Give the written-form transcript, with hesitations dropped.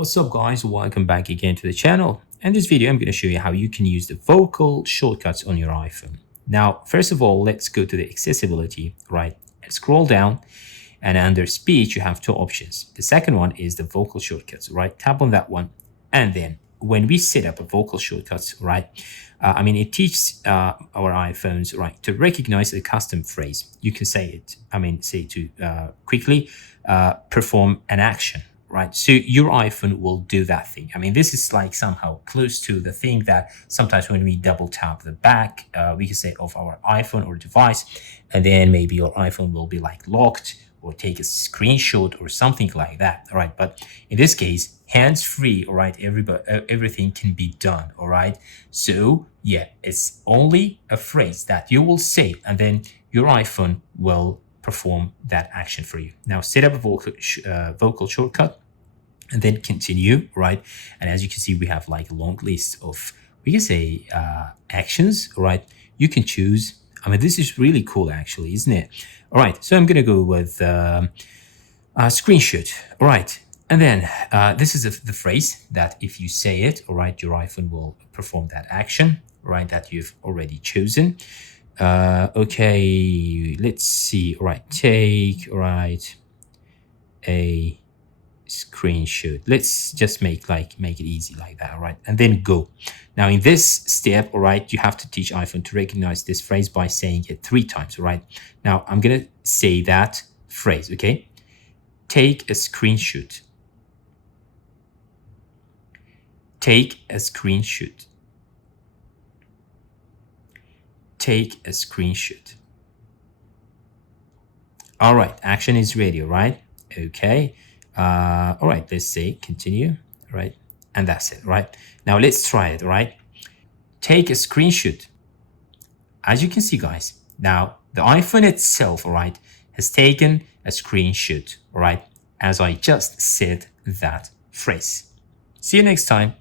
What's up guys, welcome back again to the channel. In this video I'm going to show you how you can use the vocal shortcuts on your iPhone. Now first of all, let's go to the accessibility, right? Scroll down and under speech you have two options. The second one is the vocal shortcuts, right? Tap on that one, and then when we set up a vocal shortcuts, right, it teaches our iPhones, right, to recognize a custom phrase. You can say it, say to quickly perform an action, right? So your iPhone will do that thing. This is like somehow close to the thing that sometimes when we double tap the back, we can say of our iPhone or device, and then maybe your iPhone will be like locked or take a screenshot or something like that. All right. But in this case, hands-free, all right, everything can be done. All right. So yeah, it's only a phrase that you will say, and then your iPhone will perform that action for you. Now set up a vocal shortcut and then continue, right? And as you can see, we have like a long list of, we can say, actions, right? You can choose. This is really cool actually, isn't it? All right, so I'm gonna go with a screenshot. All right, and then this is the phrase that if you say it, all right, your iPhone will perform that action, right, that you've already chosen. Okay, let's see. All right, take, all right, a screenshot. Let's just make it easy like that, all right, and then go. Now in this step, all right, you have to teach iPhone to recognize this phrase by saying it 3 times, all right? Now I'm gonna say that phrase, okay? Take a screenshot. Take a screenshot. Take a screenshot. All right, action is ready, right? Okay. All right, let's say continue, right? And that's it, right? Now let's try it, right? Take a screenshot. As you can see, guys, now the iPhone itself, all right, has taken a screenshot, all right, as I just said that phrase. See you next time.